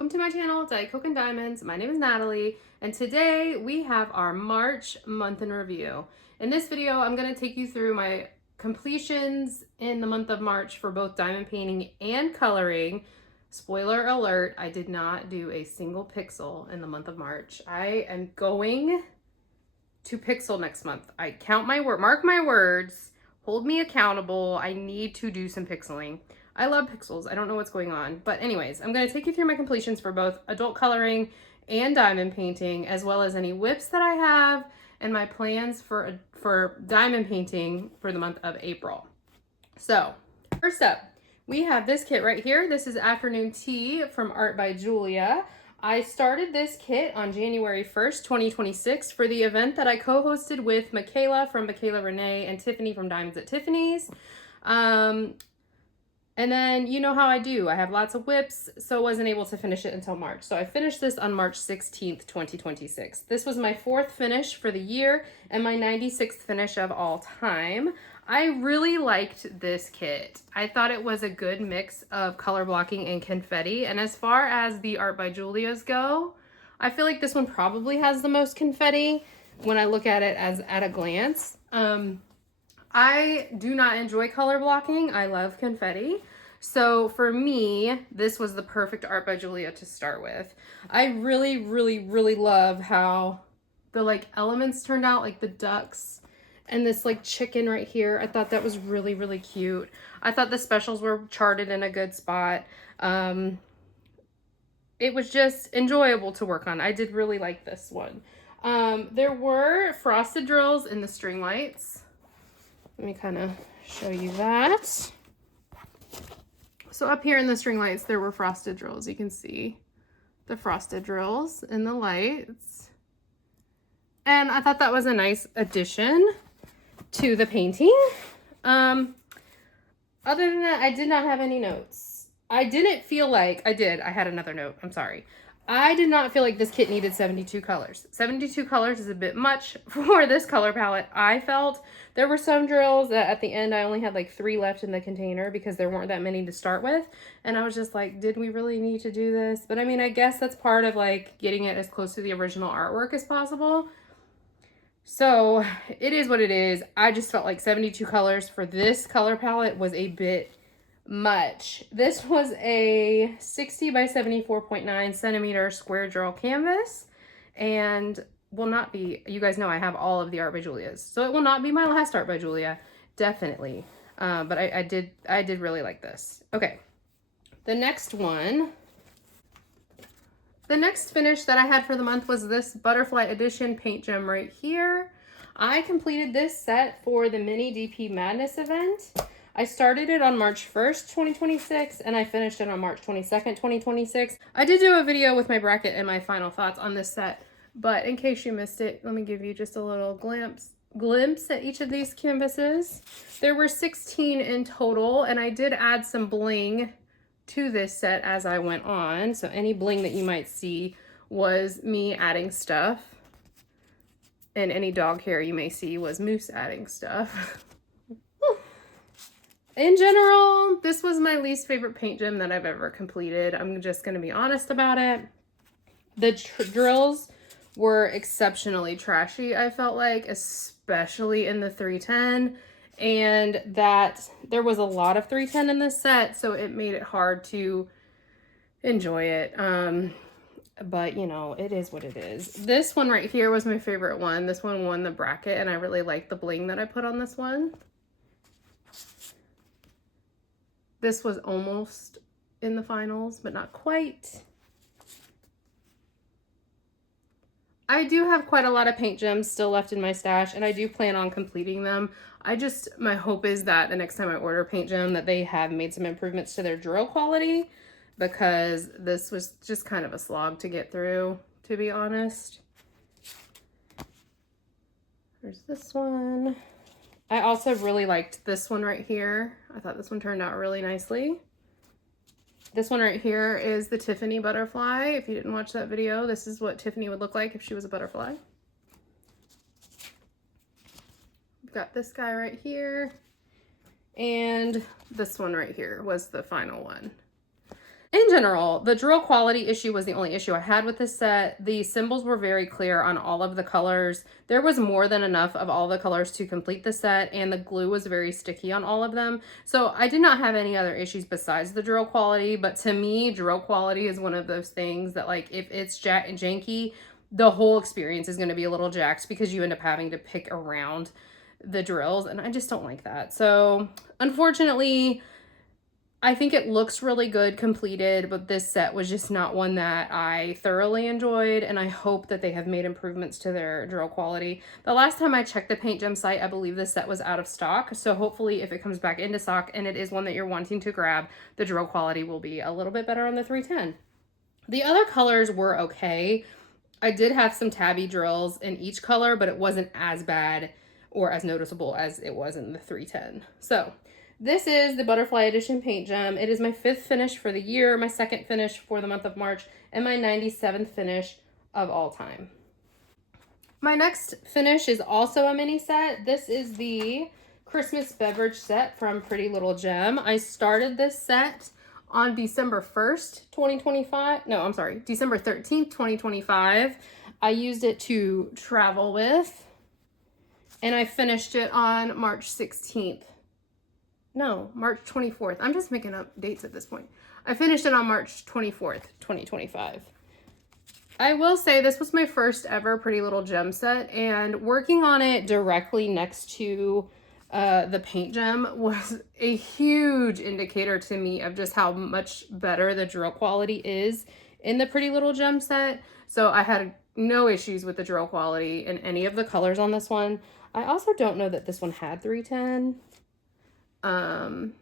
welcome to my channel, Dietcoke.and.diamonds. My name is Natalie, and today we have our March month in review. In this video, I'm going to take you through my completions in the month of March for both diamond painting and coloring. Spoiler alert, I did not do a single pixel in the month of March. I am going to pixel next month. I count my word, mark my words, hold me accountable. I need to do some pixeling. I love pixels. I don't know what's going on. But anyways, I'm going to take you through my completions for both adult coloring and diamond painting, as well as any whips that I have and my plans for diamond painting for the month of April. So first up, we have this kit right here. This is Afternoon Tea from Art by Julia. I started this kit on January 1st, 2026 for the event that I co-hosted with Michaela from Michaela Renee and Tiffany from Diamonds at Tiffany's. And then you know how I do. I have lots of whips, so wasn't able to finish it until March. So I finished this on March 16th, 2026. This was my 4th finish for the year and my 96th finish of all time. I really liked this kit. I thought it was a good mix of color blocking and confetti. And as far as the Art by Julia's go, I feel like this one probably has the most confetti when I look at it as at a glance. I do not enjoy color blocking. I love confetti. So for me, this was the perfect Art by Julia to start with. I really love how the elements turned out, like the ducks and this chicken right here. I thought that was really cute. I thought the specials were charted in a good spot. It was just enjoyable to work on. I did really like this one. There were frosted drills in the string lights. Let me kind of show you that. So up here in the string lights, there were frosted drills. You can see the frosted drills in the lights. And I thought that was a nice addition to the painting. Other than that, I did not have any notes. I didn't feel like, I had another note, I'm sorry. I did not feel like this kit needed 72 colors. 72 colors is a bit much for this color palette, I felt. There were some drills that at the end I only had like 3 left in the container because there weren't that many to start with. And I was just like, did we really need to do this? But I mean, I guess that's part of getting it as close to the original artwork as possible. So it is what it is. I just felt like 72 colors for this color palette was a bit much. This was a 60 by 74.9 centimeter square drill canvas and will not be, you guys know I have all of the Art by Julia's, so it will not be my last Art by Julia, definitely. But I did really like this. Okay, the next finish that I had for the month was this Butterfly Edition paint gem right here. I completed this set for the mini DP Madness event. I started it on March 1st, 2026, and I finished it on March 22nd, 2026. I did do a video with my bracket and my final thoughts on this set, but in case you missed it, let me give you just a little glimpse at each of these canvases. There were 16 in total, and I did add some bling to this set as I went on. So any bling that you might see was me adding stuff, and any dog hair you may see was Moose adding stuff. In general, this was my least favorite paint gem that I've ever completed. I'm just going to be honest about it. The drills were exceptionally trashy, I felt like, especially in the 310. And that there was a lot of 310 in this set, so it made it hard to enjoy it. But, you know, it is what it is. This one right here was my favorite one. This one won the bracket, and I really liked the bling that I put on this one. This was almost in the finals, but not quite. I do have quite a lot of paint gems still left in my stash, and I do plan on completing them. My hope is that the next time I order paint gem that they have made some improvements to their drill quality, because this was just kind of a slog to get through, to be honest. There's this one. I also really liked this one right here. I thought this one turned out really nicely. This one right here is the Tiffany butterfly. If you didn't watch that video, this is what Tiffany would look like if she was a butterfly. We've got this guy right here. And this one right here was the final one. In general, the drill quality issue was the only issue I had with this set. The symbols were very clear on all of the colors. There was more than enough of all the colors to complete the set, and the glue was very sticky on all of them. So I did not have any other issues besides the drill quality, but to me, drill quality is one of those things that, like, if it's janky, the whole experience is going to be a little jacked because you end up having to pick around the drills, and I just don't like that. So unfortunately, I think it looks really good completed, but this set was just not one that I thoroughly enjoyed, and I hope that they have made improvements to their drill quality. The last time I checked the Paint Gem site, I believe this set was out of stock, so hopefully if it comes back into stock and it is one that you're wanting to grab, the drill quality will be a little bit better on the 310. The other colors were okay. I did have some tabby drills in each color, but it wasn't as bad or as noticeable as it was in the 310. So this is the Butterfly Edition Paint Gem. It is my 5th finish for the year, my 2nd finish for the month of March, and my 97th finish of all time. My next finish is also a mini set. This is the Christmas beverage set from Pretty Little Gem. I started this set on December 1st, 2025. No, I'm sorry, December 13th, 2025. I used it to travel with, and I finished it on March 16th. No, March 24th. I'm just making up dates at this point. I finished it on March 24th, 2025. I will say this was my first ever Pretty Little Gem set, and working on it directly next to the Paint Gem was a huge indicator to me of just how much better the drill quality is in the Pretty Little Gem set. So I had no issues with the drill quality in any of the colors on this one. I also don't know that this one had 310. And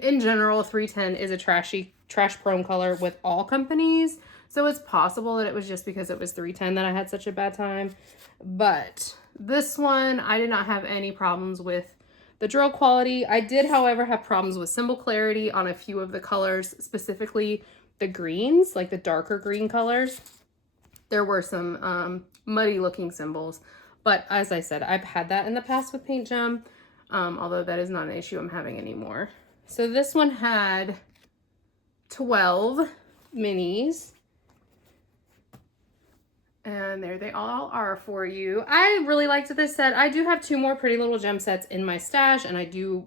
in general, 310 is a trash prone color with all companies. So it's possible that it was just because it was 310 that I had such a bad time. But this one, I did not have any problems with the drill quality. I did, however, have problems with symbol clarity on a few of the colors, specifically the greens, like the darker green colors. There were some muddy looking symbols. But as I said, I've had that in the past with Paint Gem. Although that is not an issue I'm having anymore. So this one had 12 minis. And there they all are for you. I really liked this set. I do have 2 more Pretty Little Gem sets in my stash, and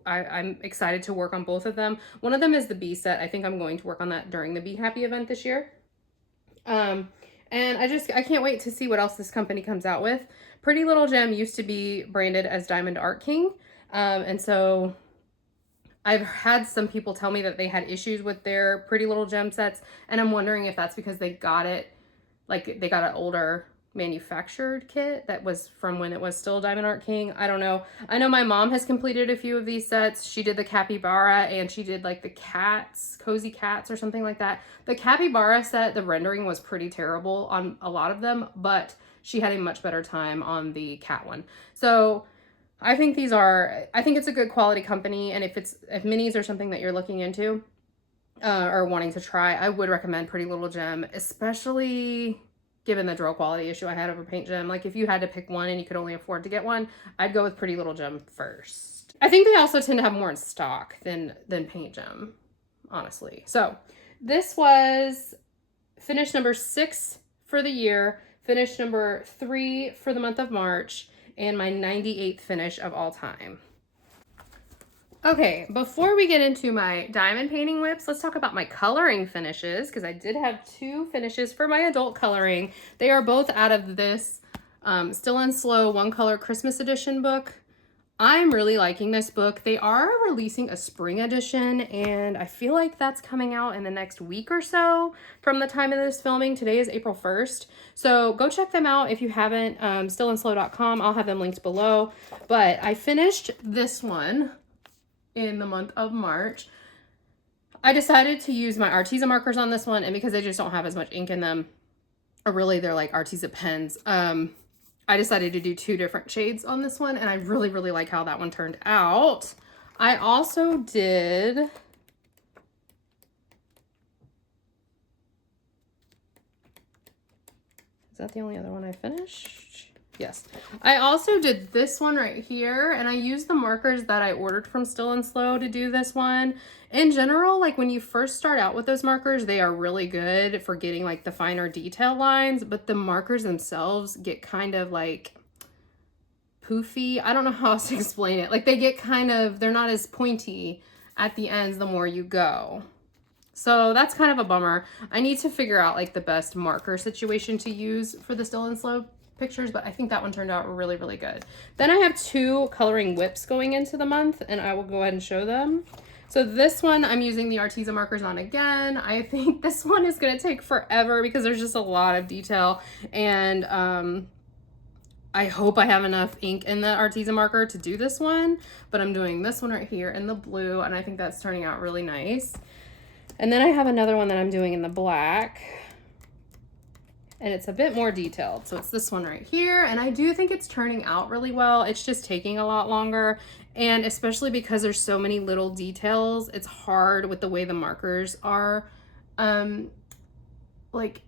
I'm excited to work on both of them. One of them is the Bee set. I think I'm going to work on that during the Be Happy event this year. And I can't wait to see what else this company comes out with. Pretty Little Gem used to be branded as Diamond Art King. And so I've had some people tell me that they had issues with their Pretty Little Gem sets, and I'm wondering if that's because they got it, like they got an older manufactured kit that was from when it was still Diamond Art King. I don't know. I know my mom has completed a few of these sets. She did the capybara, and she did like the cats, cozy cats or something like that. The capybara set, the rendering was pretty terrible on a lot of them, but she had a much better time on the cat one. So I think it's a good quality company, and if minis are something that you're looking into or wanting to try, I would recommend Pretty Little Gem, especially given the drill quality issue I had over Paint Gem. Like, if you had to pick one and you could only afford to get one, I'd go with Pretty Little Gem first. I think they also tend to have more in stock than Paint Gem, honestly. So this was finish number 6 for the year, finish number 3 for the month of March, and my 98th finish of all time. Okay, before we get into my diamond painting whips, let's talk about my coloring finishes, because I did have 2 finishes for my adult coloring. They are both out of this Still and Slow One Color Christmas Edition book. I'm really liking this book. They are releasing a spring edition, and I feel like that's coming out in the next week or so from the time of this filming. Today is April 1st. So go check them out if you haven't, stillandslow.com. I'll have them linked below. But I finished this one in the month of March. I decided to use my Arteza markers on this one, and because they just don't have as much ink in them, or really they're like Arteza pens, I decided to do 2 different shades on this one, and I really, really like how that one turned out. I also did... Is that the only other one I finished? Yes. I also did this one right here, and I used the markers that I ordered from Still and Slow to do this one. In general, like when you first start out with those markers, they are really good for getting like the finer detail lines, but the markers themselves get kind of like poofy. I don't know how else to explain it. Like they get kind of, they're not as pointy at the ends the more you go. So that's kind of a bummer. I need to figure out like the best marker situation to use for the Still and Slow pictures, but I think that one turned out really, really good. Then I have 2 coloring whips going into the month, and I will go ahead and show them. So this one I'm using the Arteza markers on again. I think this one is going to take forever because there's just a lot of detail, and I hope I have enough ink in the Arteza marker to do this one, but I'm doing this one right here in the blue, and I think that's turning out really nice. And then I have another one that I'm doing in the black, and it's a bit more detailed. So it's this one right here, and I do think it's turning out really well. It's just taking a lot longer, and especially because there's so many little details, it's hard with the way the markers are like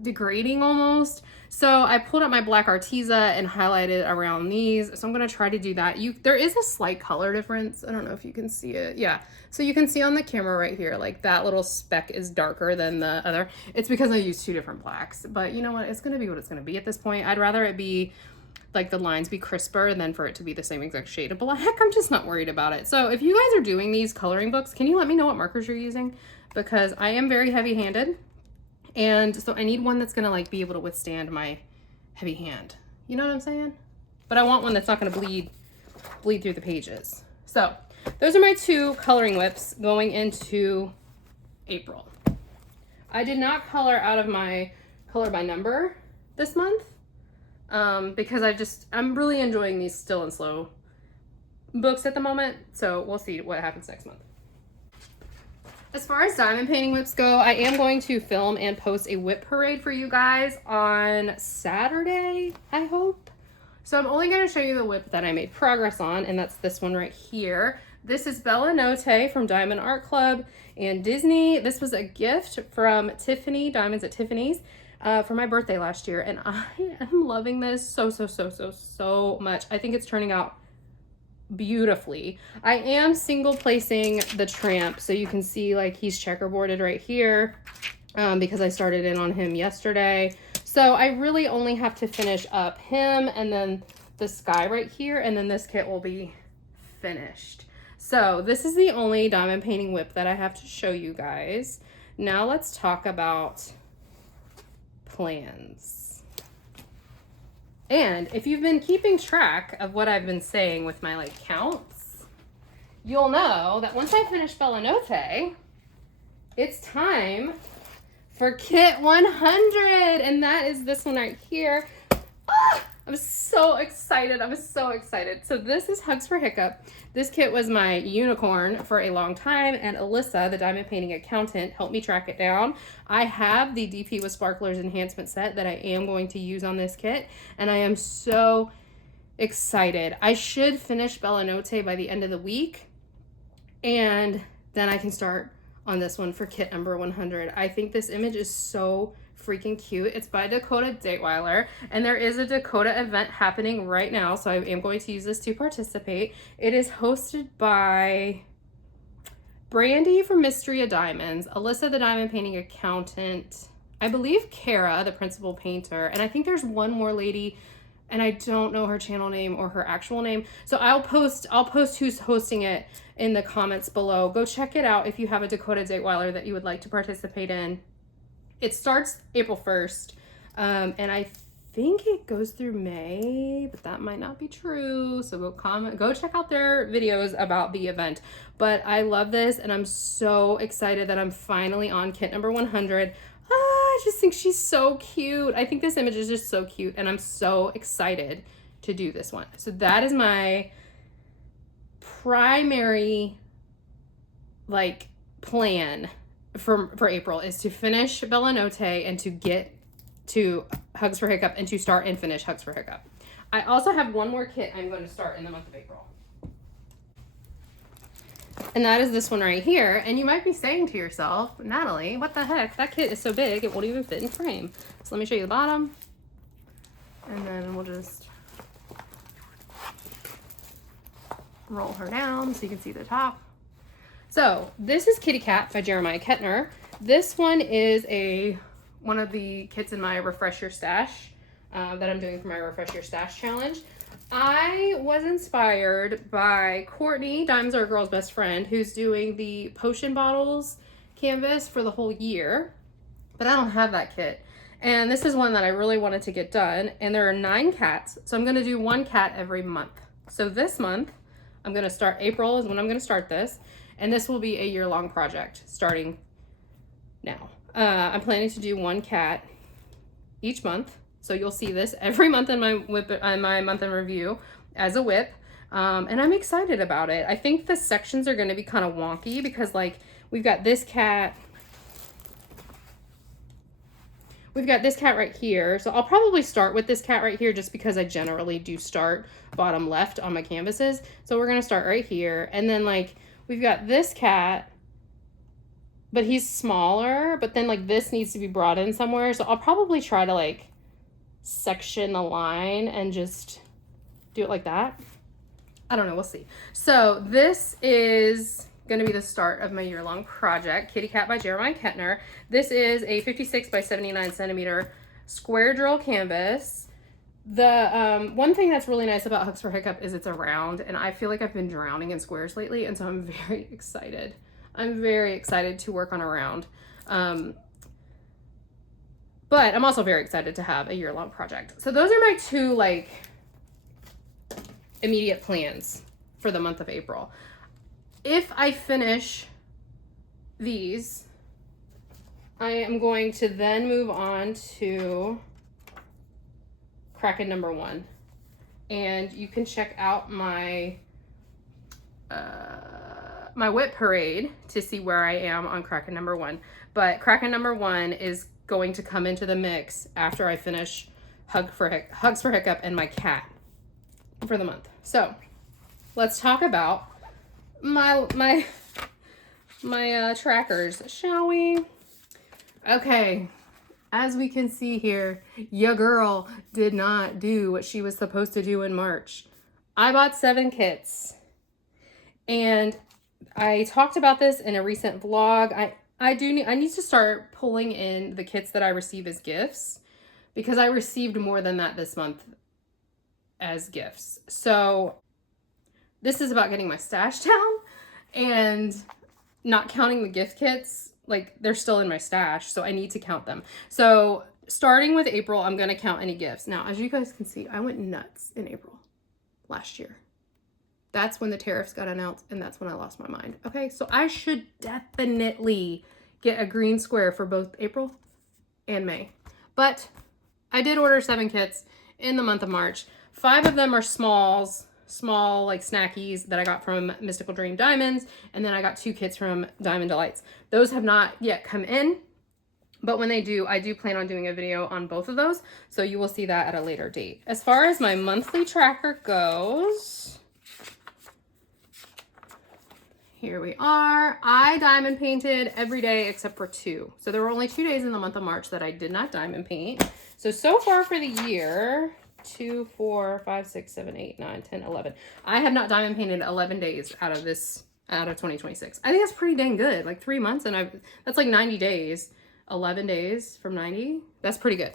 degrading almost. So I pulled up my black Arteza and highlighted around these. So I'm going to try to do that. There is a slight color difference. I don't know if you can see it. Yeah. So you can see on the camera right here, like that little speck is darker than the other. It's because I used 2 different blacks, but you know what? It's going to be what it's going to be at this point. I'd rather it be like the lines be crisper than for it to be the same exact shade of black. I'm just not worried about it. So if you guys are doing these coloring books, can you let me know what markers you're using? Because I am very heavy-handed. And so I need one that's gonna like be able to withstand my heavy hand. You know what I'm saying? But I want one that's not gonna bleed through the pages. So those are my 2 coloring whips going into April. I did not color out of my color by number this month because I'm really enjoying these Still and Slow books at the moment. So we'll see what happens next month. As far as diamond painting whips go, I am going to film and post a whip parade for you guys on Saturday, I hope. So I'm only going to show you the whip that I made progress on, and that's this one right here. This is Bella Notte from Diamond Art Club and Disney. This was a gift from Tiffany, Diamonds at Tiffany's, for my birthday last year, and I am loving this so much. I think it's turning out beautifully. I am single placing the tramp, so you can see like he's checkerboarded right here because I started in on him yesterday. So I really only have to finish up him and then the sky right here, and then this kit will be finished. So this is the only diamond painting whip that I have to show you guys. Now let's talk about plans. And if you've been keeping track of what I've been saying with my like counts, you'll know that once I finish Bella Notte, it's time for kit 100, and that is this one right here. Ah, I'm so excited. I was so excited. So this is Hugs for Hiccup. This kit was my unicorn for a long time, and Alyssa, the diamond painting accountant, helped me track it down. I have the DP with Sparklers enhancement set that I am going to use on this kit, and I am so excited. I should finish Bella Notte by the end of the week, and then I can start on this one for kit number 100. I think this image is so freaking cute. It's by Dakota Daetwiler, and there is a Dakota event happening right now, so I am going to use this to participate. It is hosted by Brandi from Mystery of Diamonds, Alyssa the diamond painting accountant, I believe Carra the principal painter, and I think there's one more lady, and I don't know her channel name or her actual name. So I'll post who's hosting it in the comments below. Go check it out if you have a Dakota Daetwiler that you would like to participate in. It starts April 1st, and I think it goes through May, but that might not be true. So go check out their videos about the event. But I love this, and I'm so excited that I'm finally on kit number 100. I just think she's so cute. I think this image is just so cute, and I'm so excited to do this one. So that is my primary like plan for April, is to finish Bella Notte and to get to Hugs for Hiccup and to start and finish Hugs for Hiccup. I also have one more kit I'm going to start in the month of April. And that is this one right here. And you might be saying to yourself, Natalie, what the heck? That kit is so big, it won't even fit in frame. So let me show you the bottom. And then we'll just roll her down so you can see the top. So this is Kitty Cat by Jeremiah Ketner. This one is one of the kits in my Refresh Your Stash that I'm doing for my Refresh Your Stash challenge. I was inspired by Courtney, Diamonds Are a Girl's Best Friend, who's doing the potion bottles canvas for the whole year, but I don't have that kit. And this is one that I really wanted to get done, and there are 9 cats, so I'm going to do 1 cat every month. So this month, I'm going to start, April is when I'm going to start this, and this will be a year-long project starting now. I'm planning to do 1 cat each month, so you'll see this every month in my whip, my month in review as a whip, and I'm excited about it. I think the sections are going to be kind of wonky because, like, we've got this cat right here, so I'll probably start with this cat right here just because I generally do start bottom left on my canvases. So we're going to start right here, and then, like, we've got this cat, but he's smaller, but then, like, this needs to be brought in somewhere, so I'll probably try to, like, section the line and just do it like that. I don't know, we'll see. So this is going to be the start of my year-long project, Kitty Cat by Jeremiah Ketner. This is a 56 by 79 centimeter square drill canvas. The one thing that's really nice about Hugs for Hiccup is it's a round, and I feel like I've been drowning in squares lately, and so I'm very excited. I'm very excited to work on a round. But I'm also very excited to have a year-long project. So those are my 2, like, immediate plans for the month of April. If I finish these, I am going to then move on to Kraken number 1. And you can check out my my whip parade to see where I am on Kraken number 1. But Kraken number 1 is going to come into the mix after I finish Hugs for Hiccup and my cat for the month. So let's talk about my trackers, shall we? Okay, as we can see here, your girl did not do what she was supposed to do in March. I bought 7 kits, and I talked about this in a recent vlog. I need to start pulling in the kits that I receive as gifts, because I received more than that this month as gifts. So this is about getting my stash down and not counting the gift kits. Like, they're still in my stash, so I need to count them. So starting with April, I'm going to count any gifts. Now, as you guys can see, I went nuts in April last year. That's when the tariffs got announced, and that's when I lost my mind. Okay, so I should definitely get a green square for both April and May. But I did order 7 kits in the month of March. 5 of them are small like snackies that I got from Mystical Dream Diamonds, and then I got 2 kits from Diamond Delights. Those have not yet come in, but when they do, I do plan on doing a video on both of those, so you will see that at a later date. As far as my monthly tracker goes, here we are. I diamond painted every day except for 2. So there were only 2 days in the month of March that I did not diamond paint. So far for the year, 2, 4, 5, 6, 7, 8, 9, 10, 11. I have not diamond painted 11 days out of 2026. I think that's pretty dang good. Like 3 months, and that's like 90 days. 11 days from 90. That's pretty good.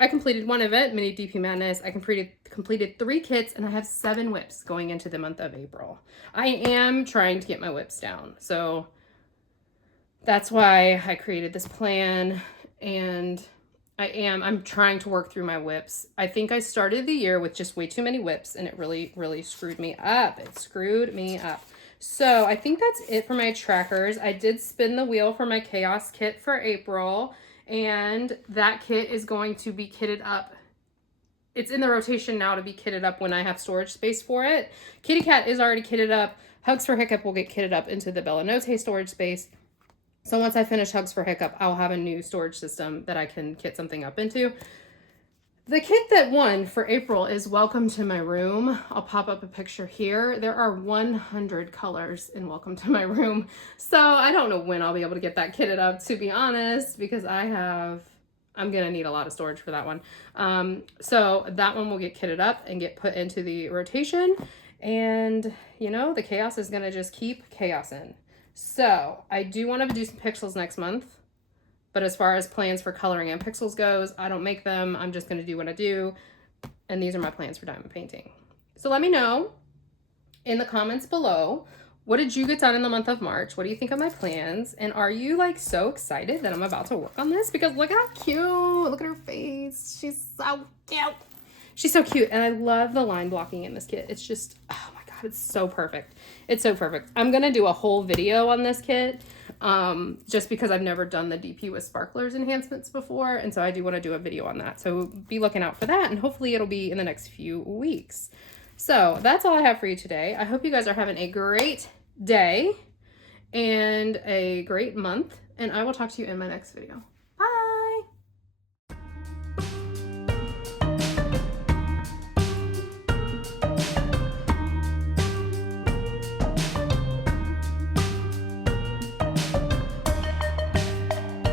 I completed one event, Mini DP Madness. I completed 3 kits, and I have 7 whips going into the month of April. I am trying to get my whips down, so that's why I created this plan, and I'm trying to work through my whips. I think I started the year with just way too many whips, and it really, really screwed me up. It screwed me up. So I think that's it for my trackers. I did spin the wheel for my Chaos kit for April, and that kit is going to be kitted up. It's in the rotation now to be kitted up when I have storage space for it. Kitty Cat is already kitted up. Hugs for Hiccup will get kitted up into the Bella Notte storage space. So once I finish Hugs for Hiccup, I'll have a new storage system that I can kit something up into. The kit that won for April is Welcome to My Room. I'll pop up a picture here. There are 100 colors in Welcome to My Room. So I don't know when I'll be able to get that kitted up, to be honest, because I'm I'm gonna need a lot of storage for that one. So that one will get kitted up and get put into the rotation, and you know, the chaos is gonna just keep chaos in. So I do want to do some pixels next month, but as far as plans for coloring and pixels goes, I don't make them. I'm just gonna do what I do, and these are my plans for diamond painting. So let me know in the comments below, what did you get done in the month of March? What do you think of my plans? And are you like so excited that I'm about to work on this? Because look how cute. Look at her face. She's so cute. She's so cute. And I love the line blocking in this kit. It's just, oh my God, it's so perfect. It's so perfect. I'm going to do a whole video on this kit just because I've never done the DP with sparklers enhancements before. And so I do want to do a video on that. So be looking out for that. And hopefully it'll be in the next few weeks. So that's all I have for you today. I hope you guys are having a great day and a great month, and I will talk to you in my next video.